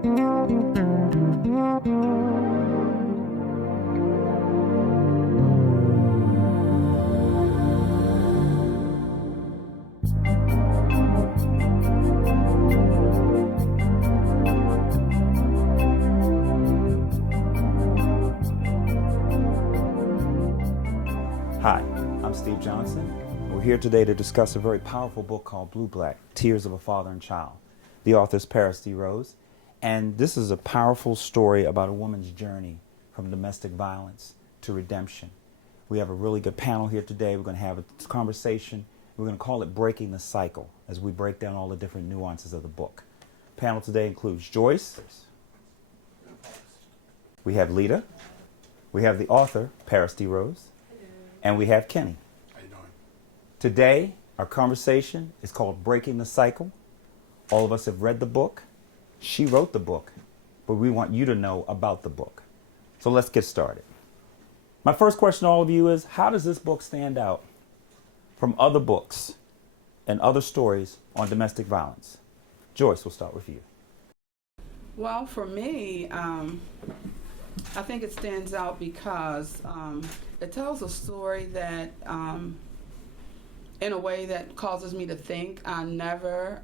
Hi, I'm Steve Johnson. We're here today to discuss a very powerful book called Blue Black, Tears of a Father and Child. The author is Paris D. Rose, and this is a powerful story about a woman's journey from domestic violence to redemption. We have a really good panel here today. We're going to have a conversation. We're going to call it Breaking the Cycle as we break down all the different nuances of the book. The panel today includes Joyce. We have Lita. We have the author, Paris D. Rose. And we have Kenny. How you doing? Today, our conversation is called Breaking the Cycle. All of us have read the book. She wrote the book, but we want you to know about the book. So let's get started. My first question to all of you is, how does this book stand out from other books and other stories on domestic violence? Joyce, we'll start with you. Well, for me, I think it stands out because it tells a story that, in a way that causes me to think. I never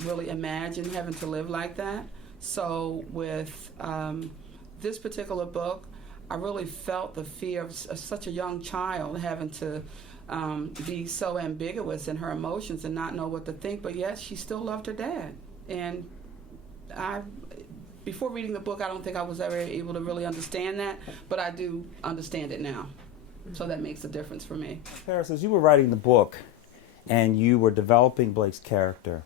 really imagined having to live like that. So with this particular book, I really felt the fear of such a young child having to be so ambiguous in her emotions and not know what to think, but yet she still loved her dad. And before reading the book, I don't think I was ever able to really understand that, but I do understand it now. So that makes a difference for me. Paris, as you were writing the book and you were developing Blake's character,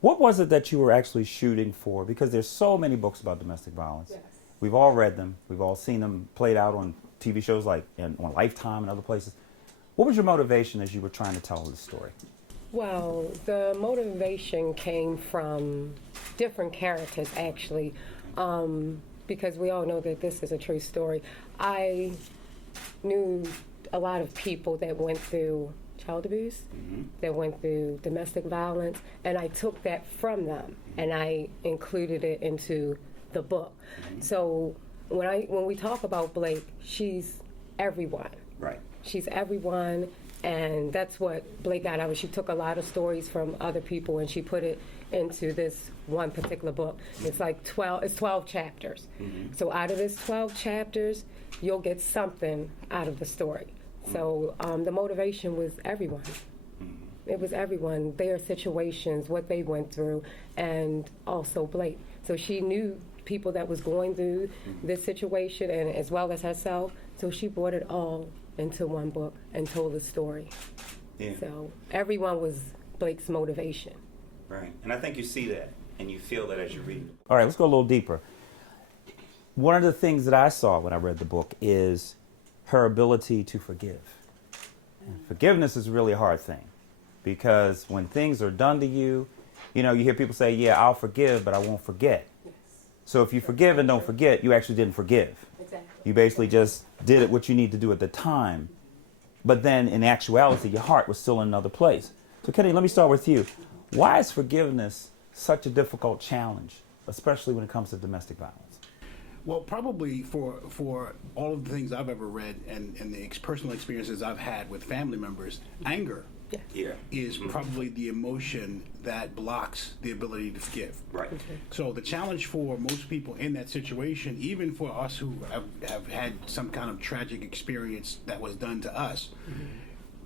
what was it that you were actually shooting for? Because there's so many books about domestic violence. Yes. We've all read them. We've all seen them played out on TV shows like on Lifetime and other places. What was your motivation as you were trying to tell this story? Well, the motivation came from different characters, actually, because we all know that this is a true story. I knew a lot of people that went through child abuse, that went through domestic violence, and I took that from them and I included it into the book. So when we talk about Blake, she's everyone. Right. She's everyone. And that's what Blake got out of it. She took a lot of stories from other people and she put it into this one particular book. It's like 12 chapters. So out of this 12 chapters, you'll get something out of the story. So the motivation was everyone. It was everyone, their situations, what they went through, and also Blake. So she knew people that was going through this situation and as well as herself. So she brought it all into one book and told the story. Yeah. So everyone was Blake's motivation. Right. And I think you see that and you feel that as you read it. All right, let's go a little deeper. One of the things that I saw when I read the book is her ability to forgive. And forgiveness is really a hard thing because when things are done to you, you know, you hear people say, yeah, I'll forgive, but I won't forget. Yes. So if you forgive and don't forget, you actually didn't forgive. Exactly. You basically just did it what you need to do at the time. But then in actuality, your heart was still in another place. So Kenny, let me start with you. Why is forgiveness such a difficult challenge, especially when it comes to domestic violence? Well, probably for all of the things I've ever read and the personal experiences I've had with family members, anger Yes. Yeah. is probably the emotion that blocks the ability to forgive. Right. So the challenge for most people in that situation, even for us who have had some kind of tragic experience that was done to us,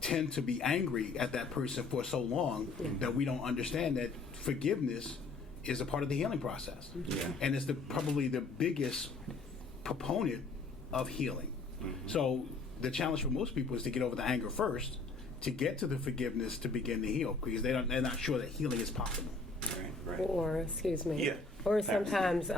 tend to be angry at that person for so long that we don't understand that forgiveness is a part of the healing process. Yeah. And it's probably the biggest proponent of healing. So the challenge for most people is to get over the anger first, to get to the forgiveness to begin to heal, because they're not sure that healing is possible. Right. Or, excuse me. Yeah. Or sometimes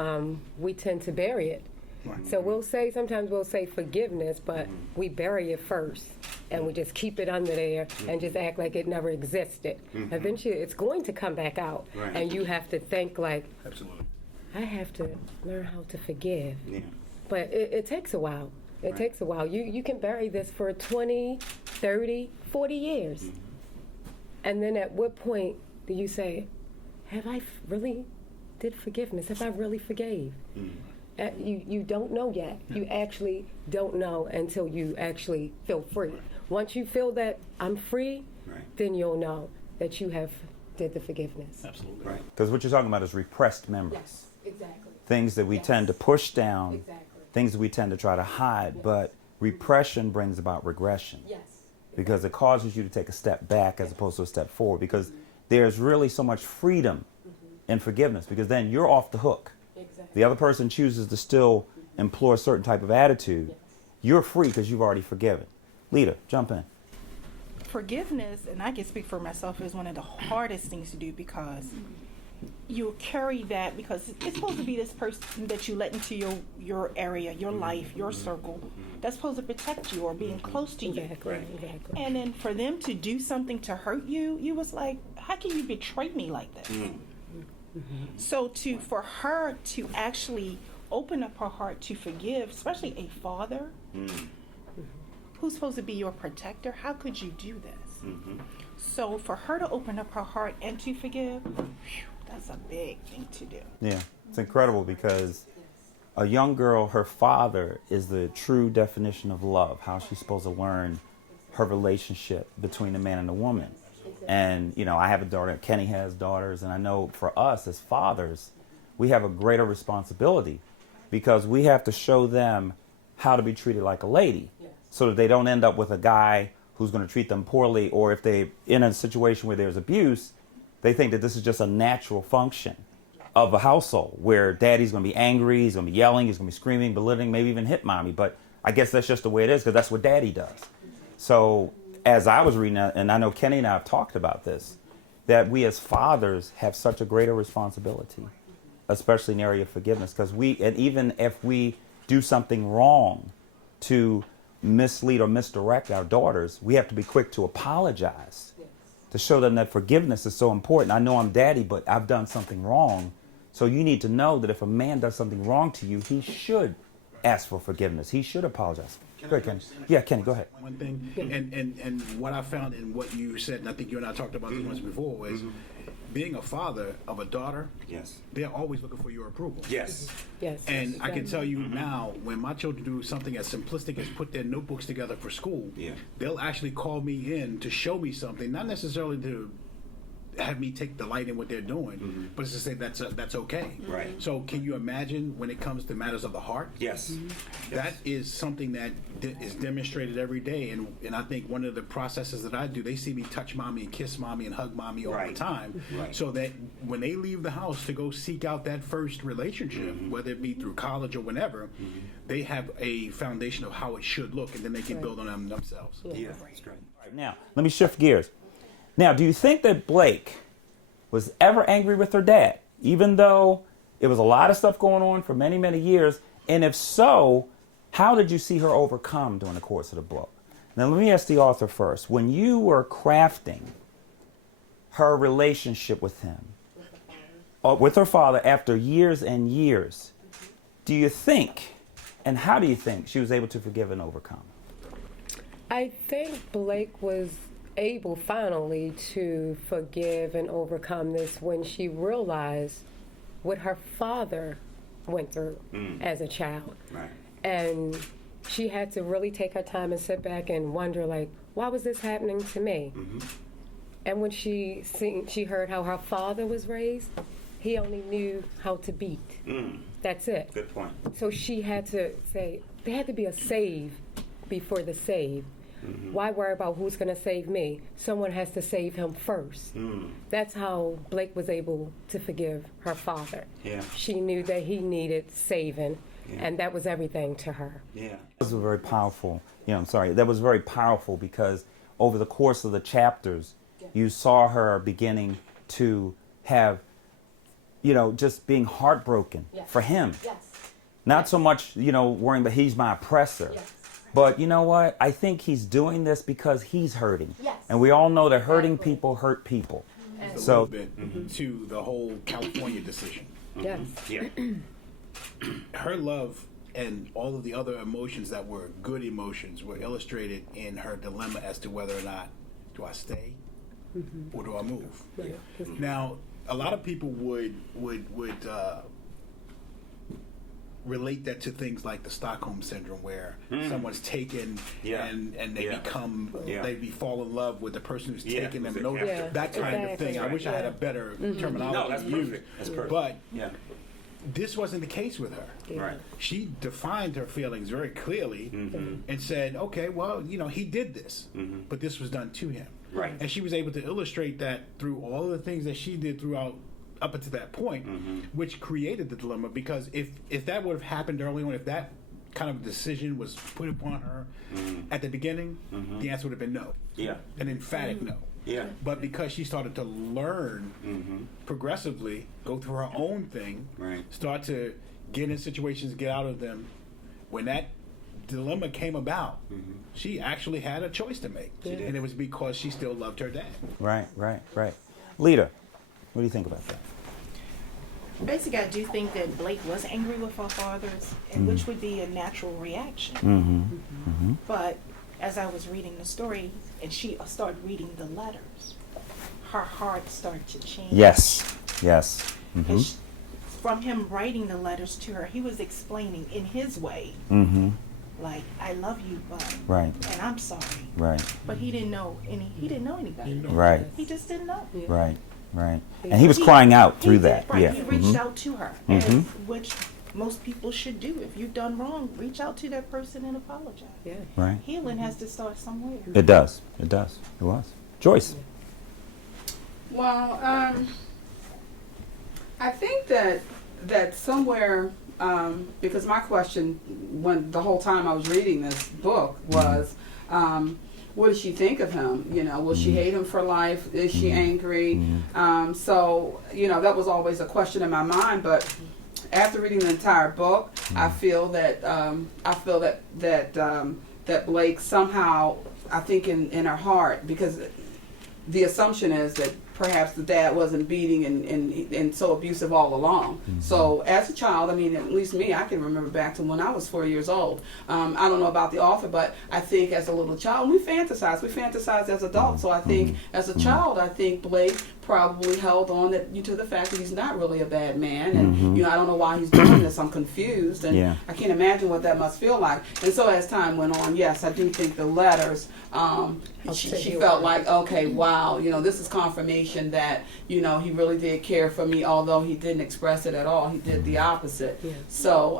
we tend to bury it. Right. So sometimes we'll say forgiveness, but we bury it first and we just keep it under there and just act like it never existed. Eventually it's going to come back out Right. and you have to think like, Absolutely. I have to learn how to forgive. Yeah. But it takes a while. It Right. takes a while. You can bury this for 20, 30, 40 years. And then at what point do you say, have I really did forgiveness? If I really forgave? You don't know yet. You actually don't know until you actually feel free. Once you feel that I'm free, then you'll know that you have did the forgiveness. Absolutely. Right. Because what you're talking about is repressed memories. Exactly. Things that we Yes. tend to push down, Exactly. things that we tend to try to hide, Yes. but repression brings about regression. Yes. Because it causes you to take a step back as opposed to a step forward, because there's really so much freedom in forgiveness, because then you're off the hook. Exactly. The other person chooses to still employ a certain type of attitude. Yes. You're free because you've already forgiven. Lita, jump in. Forgiveness, and I can speak for myself, is one of the hardest things to do because you carry that, because it's supposed to be this person that you let into your area, your life, your circle, that's supposed to protect you or being close to you. Exactly. Exactly. And then for them to do something to hurt you, you was like, how can you betray me like that? So for her to actually open up her heart to forgive, especially a father who's supposed to be your protector, how could you do this? So for her to open up her heart and to forgive, that's a big thing to do. Yeah, it's incredible because a young girl, her father is the true definition of love, how she's supposed to learn her relationship between the man and the woman. And, you know, I have a daughter, Kenny has daughters, and I know for us as fathers, we have a greater responsibility because we have to show them how to be treated like a lady so that they don't end up with a guy who's going to treat them poorly, or if they're in a situation where there's abuse, they think that this is just a natural function of a household where daddy's going to be angry, he's going to be yelling, he's going to be screaming, belittling, maybe even hit mommy. But I guess that's just the way it is because that's what daddy does. So as I was reading that, and I know Kenny and I have talked about this, that we as fathers have such a greater responsibility, especially in the area of forgiveness, because and even if we do something wrong to mislead or misdirect our daughters, we have to be quick to apologize, to show them that forgiveness is so important. I know I'm daddy, but I've done something wrong. So you need to know that if a man does something wrong to you, he should ask for forgiveness. He should apologize. Go ahead, Kenny. Yeah, Kenny, go ahead. One thing, and what I found in what you said, and I think you and I talked about this once before, was being a father of a daughter, Yes. they're always looking for your approval. Yes. Yes. And I can tell you now, when my children do something as simplistic as put their notebooks together for school, Yeah. they'll actually call me in to show me something, not necessarily to have me take delight in what they're doing, but it's to say that's okay. Right. So can you imagine when it comes to matters of the heart? Yes. That is something that is demonstrated every day, and I think one of the processes that I do, they see me touch mommy and kiss mommy and hug mommy all the Right. time, Right. so that when they leave the house to go seek out that first relationship, whether it be through college or whenever, they have a foundation of how it should look, and then they can build on them themselves. Yeah, that's great. All right, now, let me shift gears. Now, do you think that Blake was ever angry with her dad, even though it was a lot of stuff going on for many, many years? And if so, how did you see her overcome during the course of the book? Now, let me ask the author first. When you were crafting her relationship with him, with her father, after years and years, do you think, and how do you think she was able to forgive and overcome? I think Blake was able finally to forgive and overcome this when she realized what her father went through as a child. Right. And she had to really take her time and sit back and wonder, like, why was this happening to me? And when she heard how her father was raised, he only knew how to beat. That's it. Good point. So she had to say, there had to be a save before the save. Why worry about who's going to save me? Someone has to save him first. That's how Blake was able to forgive her father. Yeah. She knew that he needed saving, and that was everything to her. Yeah. That was very powerful. That was very powerful because over the course of the chapters, you saw her beginning to have, just being heartbroken for him. Not so much, worrying that he's my oppressor. But you know what? I think he's doing this because he's hurting. And we all know that hurting people hurt people. Just a little bit to the whole California decision. Yes. Yeah. Her love and all of the other emotions that were good emotions were illustrated in her dilemma as to whether or not do I stay or do I move. Now, a lot of people would relate that to things like the Stockholm syndrome, where someone's taken Yeah. and they Yeah. become Yeah. they fall in love with the person who's Yeah. taken them. Who's And the those, captor. that kind of Exactly. thing. I wish I had a better terminology No, that's to use. perfect. That's perfect. But Yeah. this wasn't the case with her. Right. She defined her feelings very clearly and said, okay, well, he did this, but this was done to him. Right. And she was able to illustrate that through all of the things that she did throughout up until that point, which created the dilemma. Because if that would have happened early on, if that kind of decision was put upon her at the beginning, the answer would have been no. Yeah. An emphatic no. Yeah. But because she started to learn progressively, go through her own thing, Right. start to get in situations, get out of them, when that dilemma came about, she actually had a choice to make. And it was because she still loved her dad. Right. Lita, what do you think about that? Basically, I do think that Blake was angry with her fathers, and which would be a natural reaction. But as I was reading the story, and she started reading the letters, her heart started to change. Yes. And from him writing the letters to her, he was explaining in his way, like, I love you, but Right. and I'm sorry. Right. But he didn't know any better. Right. He just didn't know. Right. And he was crying out through He that. did, right. Yeah. He reached out to her, and which most people should do. If you've done wrong, reach out to that person and apologize. Yeah. Right. Healing has to start somewhere. It does. It was. Joyce. Well, I think that somewhere, because my question, when the whole time I was reading this book, was, what does she think of him? Will she hate him for life? Is she angry? So that was always a question in my mind. But after reading the entire book, I feel that that Blake somehow, I think in her heart, because the assumption is that perhaps the dad wasn't beating and so abusive all along. So as a child, at least me, I can remember back to when I was 4 years old. I don't know about the author, but I think as a little child, we fantasize as adults. So I think as a child, I think Blake probably held on to the fact that he's not really a bad man, and I don't know why he's doing this. I'm confused, and I can't imagine what that must feel like. And so as time went on, yes, I do think the letters, she felt like, okay, wow, this is confirmation that he really did care for me, although he didn't express it at all. He did the opposite. So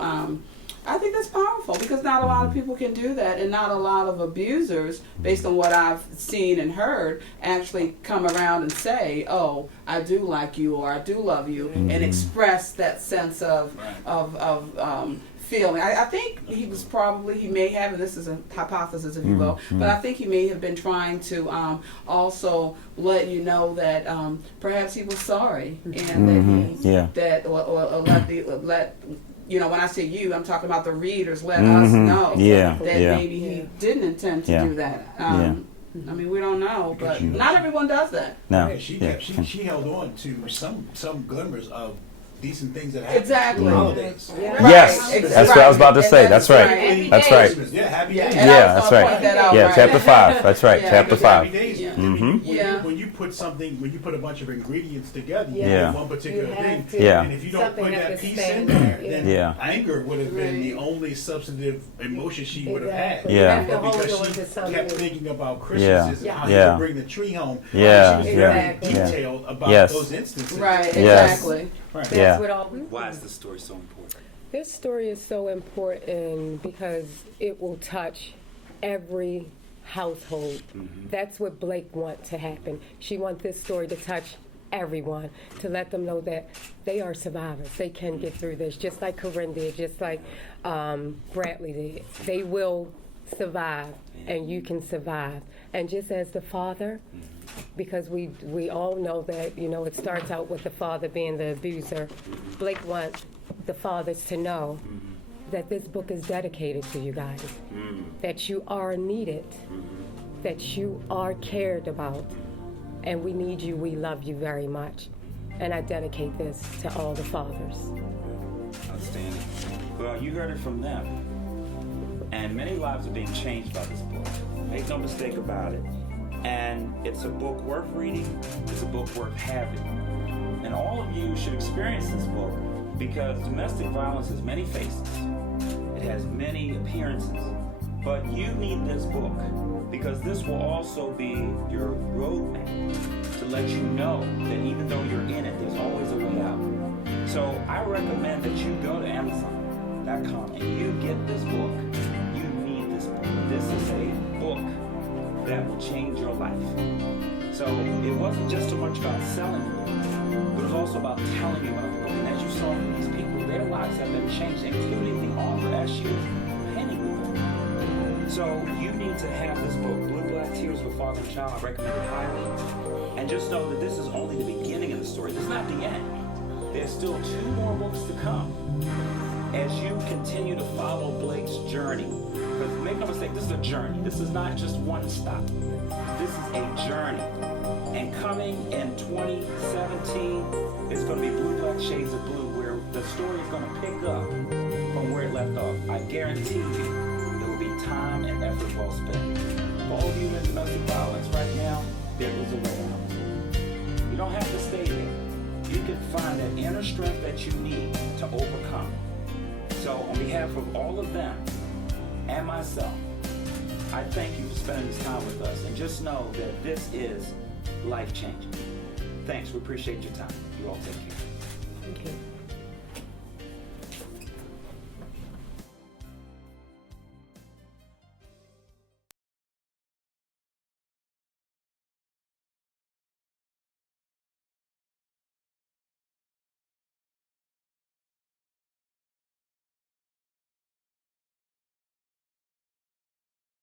I think that's powerful, because not a lot of people can do that, and not a lot of abusers, based on what I've seen and heard, actually come around and say, oh, I do like you, or I do love you, and express that sense of feeling. I think he may have, and this is a hypothesis if you will, but I think he may have been trying to also let you know that perhaps he was sorry, and let when I say you, I'm talking about the readers, let us know that maybe he didn't intend to do that. We don't know, but not everyone does that. No. Yeah, she held on to some glimmers of decent things that happened Exactly. through the holidays. Yes, that's what I was about to say. That's right. That's right. Christmas, yeah, happy days. And I was That's gonna right. point that out, Yeah, right? chapter 5. That's right. Yeah, Chapter Because happy 5. days, Yeah. when you put a bunch of ingredients together, you Yeah. get one particular You have thing. to. Yeah. And if you don't Something put has that to piece stand in there, there. then Yeah. anger would have been the only substantive emotion she would have had. Exactly. Yeah. You have to But hold because on she to something. kept thinking about Christmases Yeah. and how Yeah. you would bring the tree home. Yeah. She was very Exactly. detailed about Yes. those instances. Right, Yes. exactly. Right. That's Yeah. what all. Why is this story so important? This story is so important because it will touch every household. That's what Blake wants to happen. She wants this story to touch everyone, to let them know that they are survivors. They can get through this, just like Corinne did, just like Bradley did. They will survive, and you can survive. And just as the father, because we all know that, it starts out with the father being the abuser. Blake wants the fathers to know that this book is dedicated to you guys, that you are needed, that you are cared about, and we need you, we love you very much. And I dedicate this to all the fathers. Outstanding. Well, you heard it from them. And many lives are being changed by this book. Make no mistake about it. And it's a book worth reading. It's a book worth having. And all of you should experience this book because domestic violence has many faces. It has many appearances. But you need this book because this will also be your roadmap to let you know that even though you're in it, there's always a way out. So I recommend that you go to Amazon.com and you get this book. You need this book. This is a book that will change your life. So it wasn't just so much about selling the book, but it was also about telling you about the book. And as you saw from these people, their lives have been changed, including the author as she was penning the book. So you need to have this book, Blue Black Tears of a Father and Child. I recommend it highly. And just know that this is only the beginning of the story. This is not the end. There's still 2 more books to come as you continue to follow Blake's journey. Because make no mistake, this is a journey. This is not just one stop. This is a journey. And coming in 2017 is going to be Blue Black Shades of Blue, where the story is going to pick up from where it left off. I guarantee you. Time and effort well spent. For all of you in domestic violence right now, there is a way out. You don't have to stay there. You can find that inner strength that you need to overcome. So on behalf of all of them and myself, I thank you for spending this time with us. And just know that this is life-changing. Thanks. We appreciate your time. You all take care. Thank you.